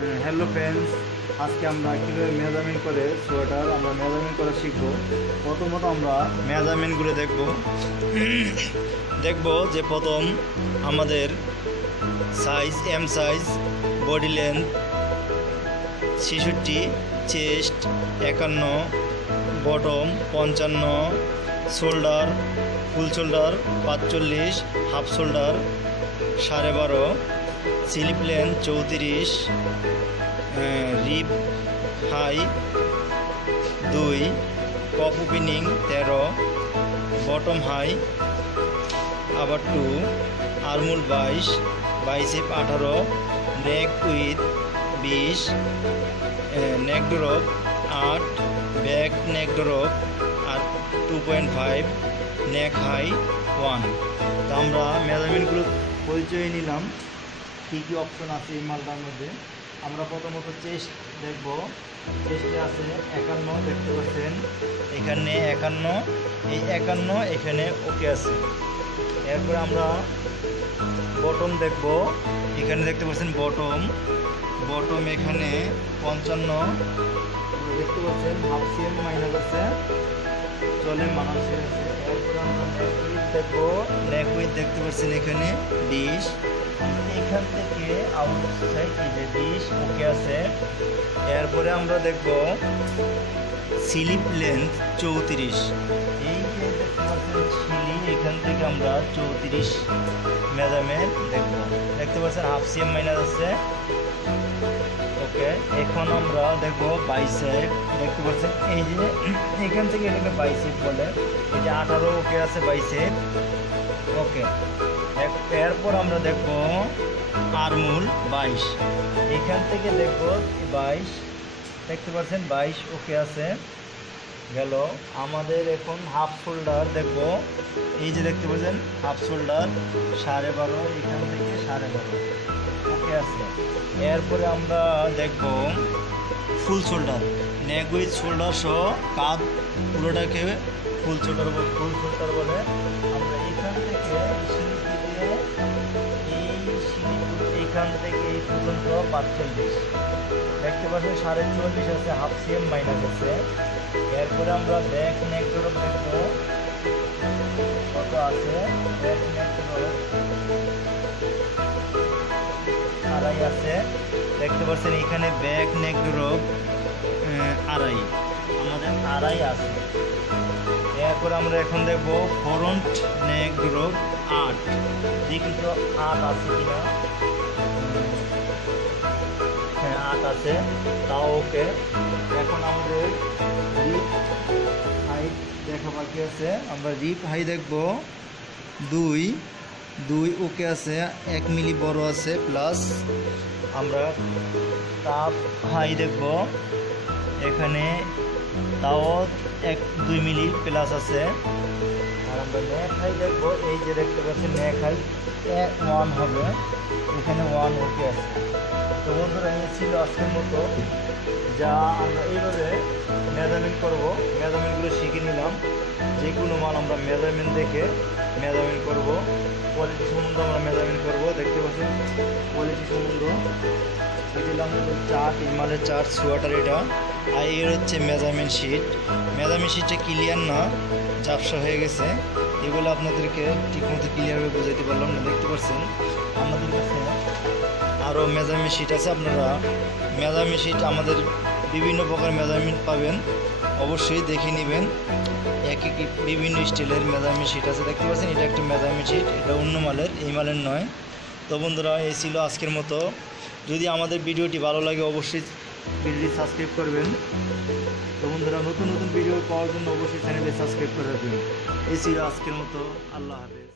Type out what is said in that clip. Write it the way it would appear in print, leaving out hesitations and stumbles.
Hello friends, আজকে আমরা কীভাবে মেজারমেন্ট করে সোয়েটার আমরা মেজারমেন্ট করা শিখব। প্রথমত আমরা মেজারমেন্টগুলো দেখব যে প্রথম আমাদের size M size, body length 66, chest 51, bottom 55, shoulder full shoulder 45, half shoulder 12.5, sleeve length 34, rib high 2, cuff opening 13, bottom high আবার 2, armhole 22, bicep 18, neck width 20, neck drop 8, back neck drop আর 2.5, নেক হাই 1। তো আমরা মেজারমেন্টগুলো পরিচয় নিলাম, কী কী option আছে এই মালটার মধ্যে। আমরা প্রথমত চেস্ট দেখব। চেস্টে আছে 51, দেখতে পাচ্ছেন এখানে 51, এই 51 এখানে ওকে আছে। এরপরে আমরা বটম দেখব, এখানে দেখতে পাচ্ছেন বটম এখানে 55, দেখতে পাচ্ছেন হাফ সিএম মাইনাস আছে, চলে মানাসে আছে। এরপরে আমরা নেক উইথ দেখব, নেক উইথ দেখতে পাচ্ছেন এখানে 20, এখান থেকে আউটসাইড যে 20 ওকে আছে। এরপরে আমরা দেখব স্লিপ লেন্থ 34, এই যে দেখতে পাচ্ছেন স্লিপ, এখান থেকে আমরা 34 মেজারমেন্ট দেখতে পাচ্ছেন হাফ সিএম মাইনাস আছে ওকে। এখন আমরা দেখব বাইসেপ, দেখতে পাচ্ছেন এই যে এখান থেকে এটাকে বাইসেপ বলে, এই যে 18 ওকে আছে বাইসেপ ওকে। এরপর আমরা দেখব আর্মহোল 22, এখান থেকে দেখব 22, দেখতে পাচ্ছেন 22 ওকে আছে গেল। আমাদের এখন হাফ শোল্ডার দেখব, এই যে দেখতে পাচ্ছেন হাফ শোল্ডার 12.5, এখান থেকে 12.5 ওকে আছে। এরপরে আমরা দেখব ফুল শোল্ডার, নেক উইথ শোল্ডার সহ কাঁধ পুরোটাকে ফুল শোল্ডার বলে। আমরা এখান থেকে এখান থেকে এই পর্যন্ত 45, দেখতে পাচ্ছেন 44.5 আছে, হাফ সিএম মাইনাস আছে। এরপরে আমরা ব্যাক নেক ড্রপ দেখব কত আছে, ব্যাক নেক ড্রপ 2.5 আছে, দেখতে পাচ্ছেন এখানে ব্যাক নেক ড্রপ 2.5, আমাদের 2.5 আছে। এরপর আমরা এখন দেখব ফ্রন্ট নেক ড্রপ 8, দেখি তো 8 আছে কিনা, হ্যাঁ 8 আছে, তাও ওকে। এখন আমাদের রিপ হাইট দেখা বাকি আছে, আমরা রিপ হাই দেখব 2 ওকে আছে, 1 মিলি বড় আছে প্লাস। আমরা কাপ হাই দেখব, এখানে তাও 1-2 মিলি প্লাস আছে। আর আমরা নেক হাই দেখব, এই যে দেখতে পাচ্ছেন নেক হাই 1 হবে, এখানে 1 ওকে আছে। তো বন্ধুরা, এই ছিল আজকের মতো, যা আমরা এইভাবে মেজারমেন্ট করব। মেজারমেন্টগুলো শিখে নিলাম, যে কোনো মাল আমরা মেজারমেন্ট দেখে মেজারমেন্ট করব। কোয়ালিটি সম্বন্ধে আমরা মেজারমেন্ট করব, দেখতে পাচ্ছেন কোয়ালিটি সম্বন্ধ। এটা আমাদের চার্ট, এই মালের চার্ট সোয়েটার এটা। আর এর হচ্ছে মেজারমেন্ট শিট। মেজারমেন্ট শিটটা ক্লিয়ার না, ঝাপসা হয়ে গেছে, এগুলো আপনাদেরকে ঠিকমতো ক্লিয়ারভাবে বোঝাতে পারলাম না। দেখতে পাচ্ছেন আমাদের কাছে আরও মেজারমেন্ট শিট আছে, আপনারা মেজারমেন্ট শিট আমাদের বিভিন্ন প্রকার মেজারমেন্ট পাবেন, অবশ্যই দেখে নেবেন। বিভিন্ন স্টাইলের মেজারমেন্ট শিট আছে, দেখতে পাচ্ছেন এটা একটা মেজারমেন্ট শিট, এটা অন্য মালের, এই মালের নয়। তো বন্ধুরা, এই ছিল আজকের মতো। যদি আমাদের ভিডিওটি ভালো লাগে অবশ্যই ভিডিওটি সাবস্ক্রাইব করবেন। তো বন্ধুরা, নতুন ভিডিও পাওয়ার জন্য অবশ্যই চ্যানেলটি সাবস্ক্রাইব করে রাখবেন। এই ছিল আজকের মতো, আল্লাহ হাফেজ।